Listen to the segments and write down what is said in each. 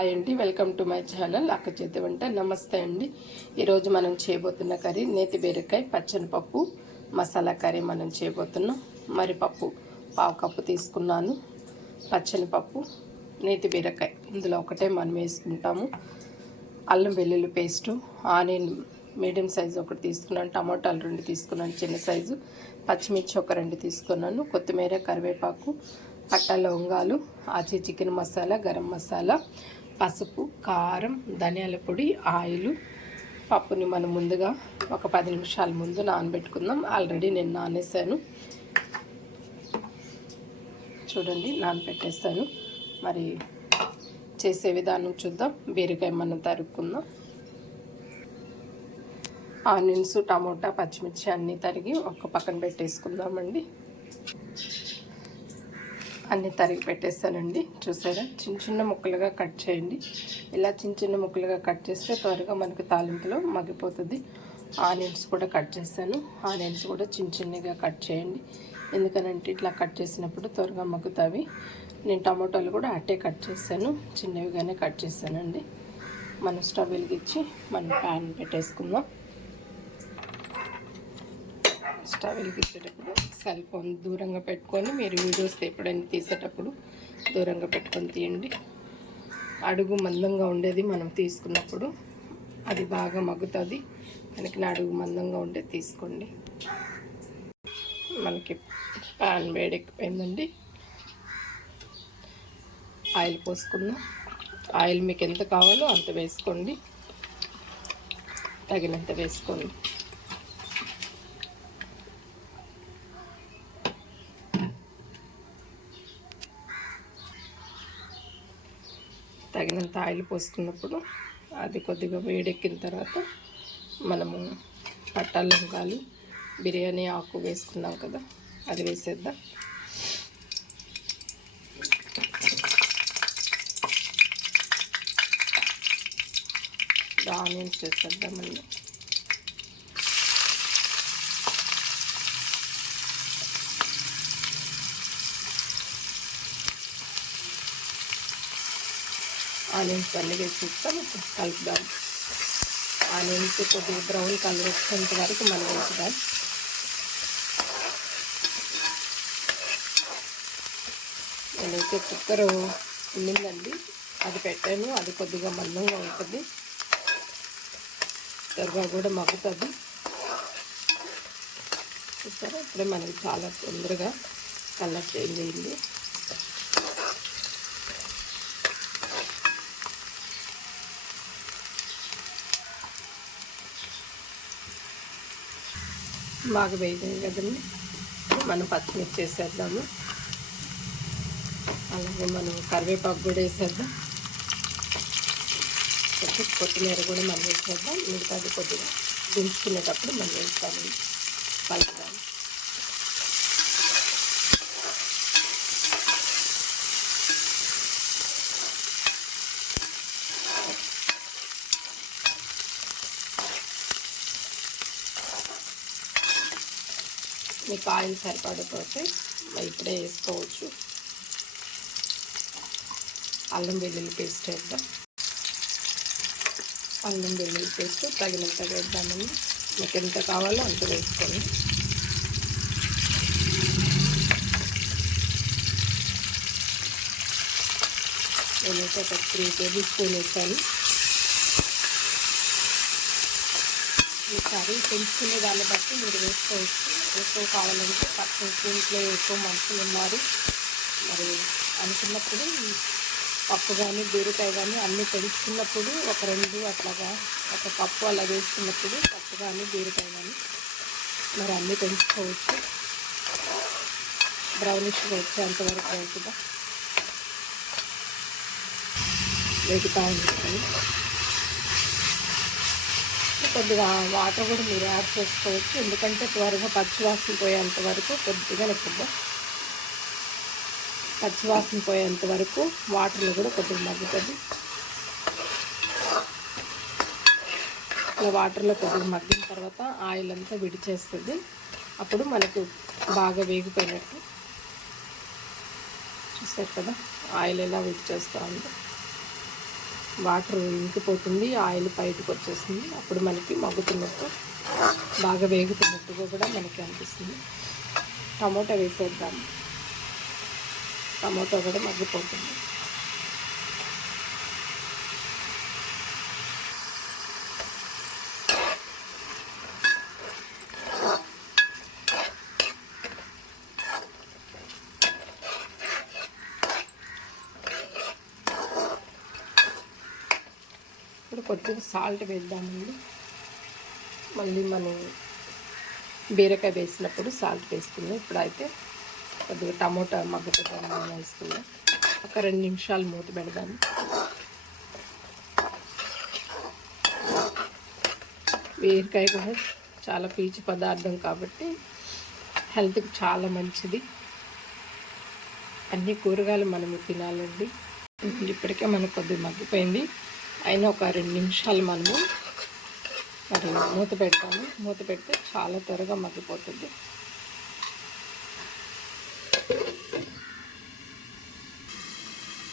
Hi అండి welcome to my channel అక్క చేతి వంట నమస్తే అండి ఈరోజు మనం చేయబోతున్న కర్రీ నేతి బీరకాయ పచ్చని పప్పు మసాలా కర్రీ మనం చేయబోతున్నాం. మరి పప్పు పావు కప్పు తీసుకున్నాను. పచ్చని పప్పు నేతి బీరకాయ. ఇందులో ఒకటే మనం వేసుకుంటాము. అల్లం వెల్లుల్లి పేస్టు ఆనియన్ మీడియం సైజు ఒకటి తీసుకున్నాను. టమాటాలు రెండు తీసుకున్నాను చిన్న సైజు. పచ్చిమిర్చి ఒక రెండు తీసుకున్నాను. కొత్తిమీర కరివేపాకు పట్ట లవంగాలు ఆచి చికెన్ మసాలా గరం మసాలా పసుపు కారం ధనియాల పొడి ఆయిల్ పప్పుని మనం ముందుగా ఒక పది నిమిషాల ముందు నానబెట్టుకుందాం. ఆల్రెడీ నేను నానేసాను చూడండి నానబెట్టేస్తాను మరి చేసే విధానం చూద్దాం. బీరకాయ మనం తరుక్కుందాం. ఆనియన్స్ టమోటా పచ్చిమిర్చి అన్నీ తరిగి ఒక పక్కన పెట్టేసుకుందామండి. అన్నీ తరిగి పెట్టేస్తానండి. చూసారా? చిన్న చిన్న ముక్కలుగా కట్ చేయండి. ఇలా చిన్న చిన్న ముక్కలుగా కట్ చేస్తే త్వరగా మనకి తాలింపులో మగ్గిపోతుంది. ఆనియన్స్ కూడా కట్ చేశాను ఆనియన్స్ కూడా చిన్న చిన్నగా కట్ చేయండి. ఎందుకనంటే ఇట్లా కట్ చేసినప్పుడు త్వరగా మగ్గుతావి. నేను టమాటోలు కూడా అట్టే కట్ చేశాను చిన్నవిగానే కట్ చేశానండి మనం స్టవ్ వెలిగించి మనం ప్యాన్ పెట్టేసుకుందాం. స్టవ్ వెలిగించేటప్పుడు సెల్ ఫోన్ దూరంగా పెట్టుకొని మీరు వీడియోస్ ఎప్పుడైనా తీసేటప్పుడు దూరంగా పెట్టుకొని తీయండి. అడుగు మందంగా ఉండేది మనం తీసుకున్నప్పుడు అది బాగా మగ్గుతుంది. మనకి అడుగు మందంగా ఉండే తీసుకోండి. మనకి ప్యాన్ వేడెక్కిపోయిందండి. ఆయిల్ పోసుకుందాం ఆయిల్ మీకు ఎంత కావాలో అంత వేసుకోండి. తగినంత వేసుకోండి. తగినంత ఆయిల్ పోసుకున్నప్పుడు అది కొద్దిగా వేడెక్కిన తర్వాత మనము పట్టాలంకాలు బిర్యానీ ఆకు వేసుకున్నాం కదా అది వేసేద్దాం. ఆనియన్స్ వేసేద్దామండి ఆనియన్స్ అన్నీ వేసిస్తాం కలుపుదాం. ఆనియన్స్ కొద్దిగా బ్రౌన్ కలర్ వచ్చేంత వరకు మనం వేసుదాం నేనైతే కుక్కర్ ఉండిందండి అది పెట్టాను అది కొద్దిగా మందంగా ఉంటుంది. త్వరగా కూడా మగ్గుతుంది. చూస్తారా ఇప్పుడే మనకి చాలా తొందరగా కలర్ చేంజ్ అయింది. బాగా వేయలేదు కదండి. మనం పచ్చిమిర్చి వేసేద్దాము అలాగే మనం కరివేపాకు కూడా వేసేద్దాం. కొత్తిమీర కూడా మనం వేసేద్దాం. మిగతాది కొద్దిగా దించుకునేటప్పుడు మనం వేస్తాము కలుపుదాం మీకు ఆయిల్ సరిపడకపోతే ఇప్పుడే వేసుకోవచ్చు. అల్లం వెల్లుల్లి పేస్ట్ వేద్దాం. అల్లం వెల్లుల్లి పేస్ట్ తగినంత వేద్దామని మీకు ఎంత కావాలో అంత వేసుకోండి నేనైతే ఒక త్రీ టేబుల్ స్పూన్ వేసాను. ఈ కర్రీ పెంచుకునే దాన్ని బట్టి మీరు వేసుకోవచ్చు. ఎక్కువ కావాలంటే పక్కన ఇంట్లో ఎక్కువ మనుషులు ఉన్నారు. మరి అనుకున్నప్పుడు పప్పు కానీ బీరకాయ కానీ అన్నీ పెంచుకున్నప్పుడు ఒక రెండు అట్లాగా ఒక పప్పు అలా వేసుకున్నప్పుడు పప్పు కానీ బీరకాయ కానీ మరి అన్నీ పెంచుకోవచ్చు. బ్రౌనిష్గా వచ్చేంతవరకు వేసుదా వేగుతా ఉంటుంది కొద్దిగా వాటర్ కూడా మీరు యాడ్ చేసుకోవచ్చు. ఎందుకంటే త్వరగా పచ్చివాసన పోయేంత వరకు కొద్దిగా లేకపోతే పచ్చివాసన పోయేంత వరకు వాటర్లో కూడా కొద్దిగా మగ్గుతుంది. ఇలా వాటర్లో కొద్దిగా మగ్గిన తర్వాత ఆయిల్ అంతా విడిచేస్తుంది. అప్పుడు మనకు బాగా వేగిపోయినట్టు చూస్తారు కదా ఆయిల్ ఎలా విడిచేస్తూ ఉంది. వాటర్ ఇంకిపోతుంది ఆయిల్ బయటకు వచ్చేస్తుంది. అప్పుడు మనకి మగ్గుతున్నట్టు బాగా వేగుతున్నట్టుగా కూడా మనకి అనిపిస్తుంది. టమోటా వేసేద్దాం. టమోటా కూడా మగ్గిపోతుంది. ఇప్పుడు కొద్దిగా సాల్ట్ వేద్దామండి. మళ్ళీ మనం బీరకాయ వేసినప్పుడు సాల్ట్ వేసుకుందాం. ఇప్పుడైతే కొద్దిగా టమోటా మగ్గుతుందని వేసుకుందాం. ఒక రెండు నిమిషాలు మూత పెడదాము. బీరకాయ కూడా చాలా పీచు పదార్థం కాబట్టి హెల్త్కి చాలా మంచిది. అన్ని కూరగాయలు మనము తినాలండి. ఇప్పటికే మనకు కొద్దిగా మగ్గిపోయింది. అయినా ఒక రెండు నిమిషాలు మనము మరి మూత పెడతాము. మూత పెడితే చాలా త్వరగా మగ్గిపోతుంది.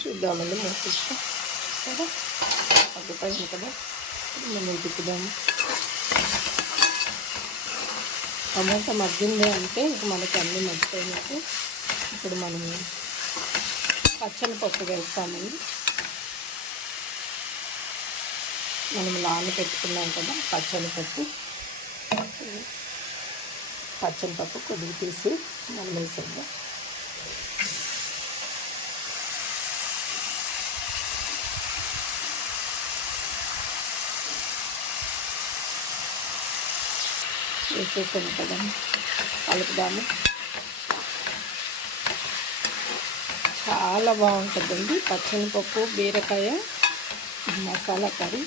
చూద్దామండి మూత ఇష్టం సరే మగ్గిపోయింది కదా. మనం తిప్పుదాము టమాటా మగ్గింది అంటే ఇక మనకి అన్నీ మగ్గిపోయినట్టు. ఇప్పుడు మనము పచ్చని పప్పు వేస్తామండి. మనం నాన పెట్టుకున్నాం కదా పచ్చని పప్పు. పచ్చని పప్పు కొద్దిగా తీసి మనం వేసేద్దాం. వేసేసాను కదా కలుపుదాము. చాలా బాగుంటుందండి పచ్చని పప్పు బీరకాయ. మసాలా కర్రీ.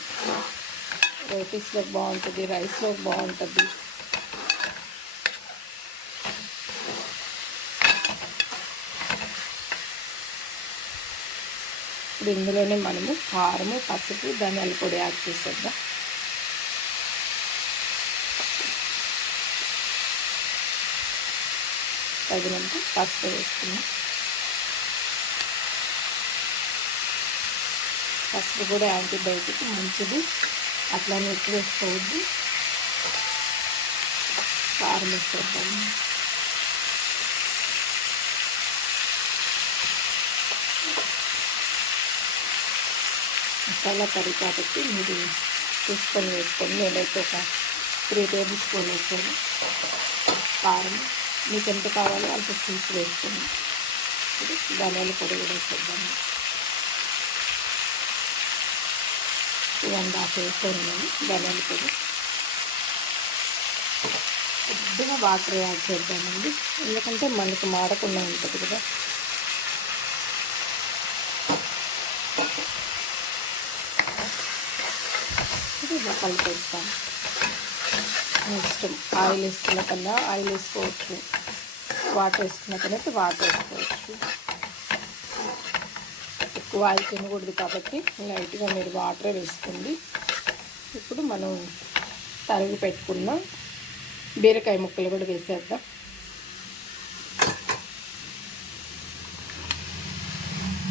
రోటీస్లో బాగుంటుంది రైస్లో బాగుంటుంది. ఇప్పుడు ఇందులోనే మనము కారము పసుపు ధనియాల పొడి యాడ్ చేసేద్దాం. తగినంత పసుపు వేసుకున్నాం పసుపు కూడా యాంటీబయాటిక్ మంచిది. అట్లానే ఎక్కువ వేసుకోవద్దు. కారం వేసేద్దాము మసాలా కర్రీ కాబట్టి మీరు చూసుకొని వేసుకోండి. నేనైతే ఒక త్రీ టేబుల్ స్పూన్ వేసాను. కారం మీకు ఎంత కావాలో అంత చూసి వేసుకోండి. ఇప్పుడు ధనియాల పొడి కూడా వేసేద్దాము. ఇవన్నీ హాఫ్ వేసుకున్నాను ధనియాల పొడి. కొద్దిగా వాటర్ యాడ్ చేద్దామండి. ఎందుకంటే మనకి మాడకుండా ఉంటుంది కదా. ఇది ఇలా నెక్స్ట్ ఆయిల్ వేసుకున్న కన్నా ఆయిల్ వేసుకోవచ్చు. వాటర్ వేసుకున్న కన్నా వాటర్ వేసుకోవచ్చు ఎక్కువ ఆయిల్ తినకూడదు కాబట్టి లైట్గా మీరు వాటర్ వేసుకోండి. ఇప్పుడు మనం తరిగి పెట్టుకున్న బీరకాయ ముక్కలు కూడా వేసేద్దాం.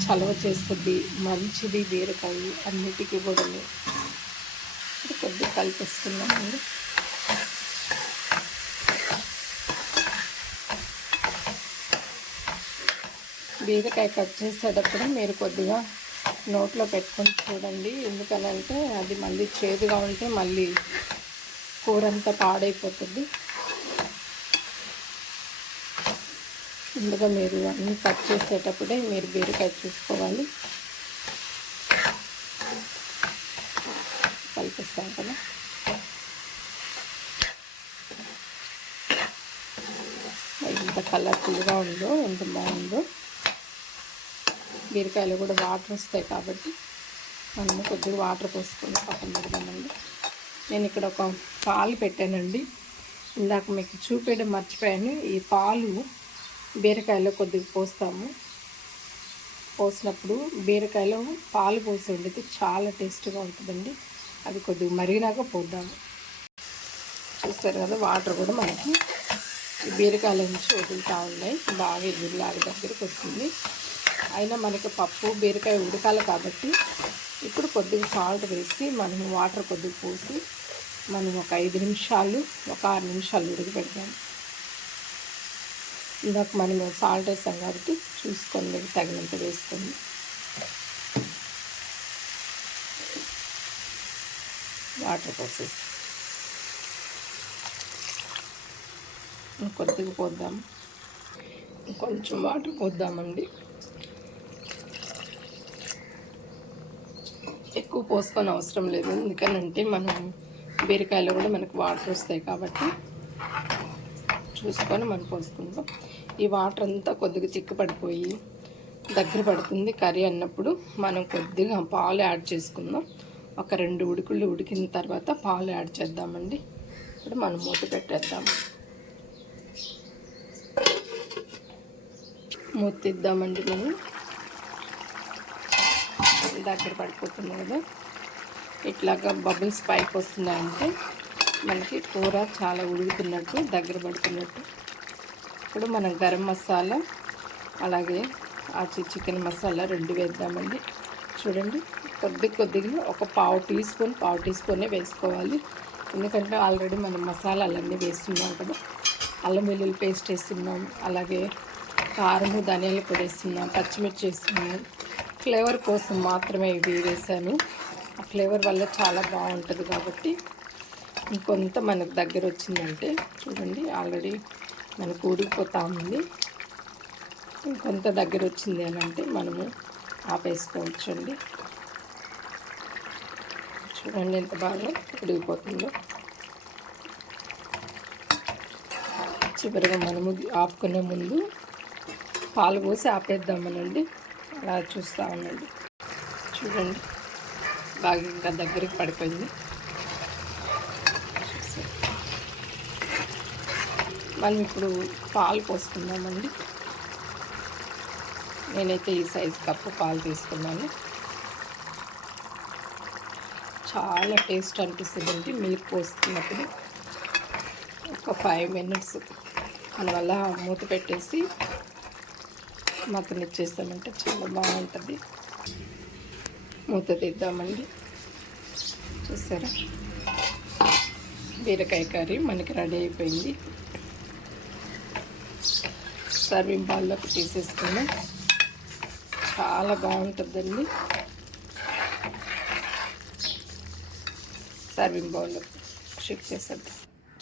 చలవ చేస్తుంది మంచిది బీరకాయ అన్నిటికీ కూడా కొద్దిగా కలిపేసుకున్నామండి బీరకాయ కట్ చేసేటప్పుడు మీరు కొద్దిగా నోట్లో పెట్టుకొని చూడండి. ఎందుకనంటే అది మళ్ళీ చేదుగా ఉంటే మళ్ళీ కూర అంతా పాడైపోతుంది. ముందుగా మీరు అన్నీ కట్ చేసేటప్పుడే మీరు బీరకాయ చూసుకోవాలి. కలిపిస్తాం కదా. ఎంత కలర్ఫుల్గా ఉందో ఎంత బాగుందో. బీరకాయలు కూడా వాటర్ వస్తాయి కాబట్టి మనము కొద్దిగా వాటర్ పోసుకొని పక్కన పెడదామండి. నేను ఇక్కడ ఒక పాలు పెట్టానండి. ఇందాక మీకు చూపించడం మర్చిపోయాను. ఈ పాలు బీరకాయలో కొద్దిగా పోస్తాము. పోసినప్పుడు బీరకాయలో పాలు పోసి వండితే చాలా టేస్ట్గా ఉంటుందండి. అది కొద్దిగా మరిగినాక పోద్దాము. చూస్తారు కదా వాటర్ కూడా మనకి బీరకాయల నుంచి వదులుతూ ఉన్నాయి. బాగా ఎగురులాగా దగ్గరికి వస్తుంది. అయినా మనకి పప్పు బీరకాయ ఉడకాలి కాబట్టి ఇప్పుడు కొద్దిగా సాల్ట్ వేసి మనం వాటర్ కొద్దిగా పోసి మనం ఒక ఐదు నిమిషాలు ఒక ఆరు నిమిషాలు ఉడకబెడదాం ఇందాక మనం సాల్ట్ వేసాం కాబట్టి చూసుకొని మీకు తగినంత వేసుకోండి. వాటర్ పోసేసి కొద్దిగా పోద్దాం. కొంచెం వాటర్ పోద్దామండి. ఎక్కువ పోసుకొని అవసరం లేదు. ఎందుకనంటే మనం బీరకాయలో కూడా మనకు వాటర్ వస్తాయి కాబట్టి చూసుకొని మనం పోసుకుంటాం ఈ వాటర్ అంతా కొద్దిగా చిక్కుపడిపోయి దగ్గర పడుతుంది. కర్రీ అన్నప్పుడు మనం కొద్దిగా పాలు యాడ్ చేసుకుందాం. ఒక రెండు ఉడుకులు ఉడికిన తర్వాత పాలు యాడ్ చేద్దామండి. ఇప్పుడు మనం మూత పెట్టేద్దాం. మూత తీద్దామండి మనం. దగ్గర పడిపోతున్నాడు ఇట్లాగా బబుల్స్ పైకి వస్తున్నాయంటే మనకి కూర చాలా ఉడుకుతున్నట్టు దగ్గర పడుతున్నట్టు. ఇప్పుడు మనం గరం మసాలా అలాగే ఆ చికెన్ మసాలా రెండు వేద్దామండి. చూడండి కొద్ది కొద్దిగా ఒక పావు టీ స్పూన్ పావు టీ స్పూనే వేసుకోవాలి. ఎందుకంటే ఆల్రెడీ మనం మసాలాలన్నీ వేస్తున్నాం కదా. అల్లం వెల్లుల్లి పేస్ట్ వేస్తున్నాం అలాగే కారము ధనియాలు కూడా వేస్తున్నాం పచ్చిమిర్చి వేస్తున్నాం. ఫ్లేవర్ కోసం మాత్రమే ఇది వేసాను. ఆ ఫ్లేవర్ వల్ల చాలా బాగుంటుంది కాబట్టి ఇంకొంత మనకు దగ్గర వచ్చిందంటే చూడండి ఆల్రెడీ మనకు ఊడిపోతా ఉంది. ఇంకొంత దగ్గర వచ్చింది అని అంటే మనము ఆపేసుకోవచ్చు అండి చూడండి ఎంత బాగా ఉడిగిపోతుందో చివరిగా మనము ఆపుకునే ముందు పాలు పోసి ఆపేద్దామనండి. అలా చూస్తూ ఉండండి చూడండి. బాగా ఇంకా దగ్గరికి పడిపోయింది. మనం ఇప్పుడు పాలు పోసుకుందామండి. నేనైతే ఈ సైజు కప్పు పాలు తీసుకున్నాను. చాలా టేస్ట్ అనిపిస్తుందండి మిల్క్ పోస్తున్నప్పుడు. ఒక ఫైవ్ మినిట్స్. మన వల్ల మూత పెట్టేసి మగ్గనిచ్చేస్తామంటే చాలా బాగుంటుంది. మూత తీద్దామండి. చూసారా? బీరకాయ కర్రీ మనకి రెడీ అయిపోయింది. సర్వింగ్ బాల్లోకి తీసేసుకున్నాం. చాలా బాగుంటుందండి. సర్వింగ్ బౌల్లో షిఫ్ట్ చేసేద్దాం.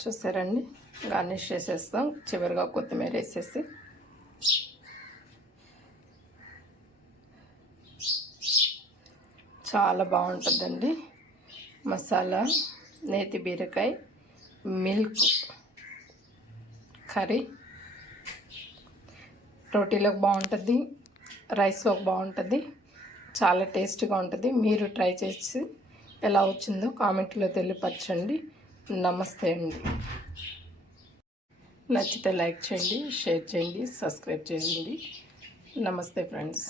చూసారండి? గార్నిష్ చేసేస్తాం. చివరిగా కొత్తిమీర వేసేసి. చాలా బాగుంటుందండి. మసాలా నేతి బీరకాయ మిల్క్ కర్రీ. రోటీలోకి బాగుంటుంది రైస్లోకి బాగుంటుంది చాలా టేస్ట్గా ఉంటుంది. మీరు ట్రై చేసి ఎలా వచ్చిందో కామెంట్లో తెలియపరచండి. నమస్తే అండి. నచ్చితే లైక్ చేయండి షేర్ చేయండి సబ్స్క్రైబ్ చేయండి. నమస్తే ఫ్రెండ్స్.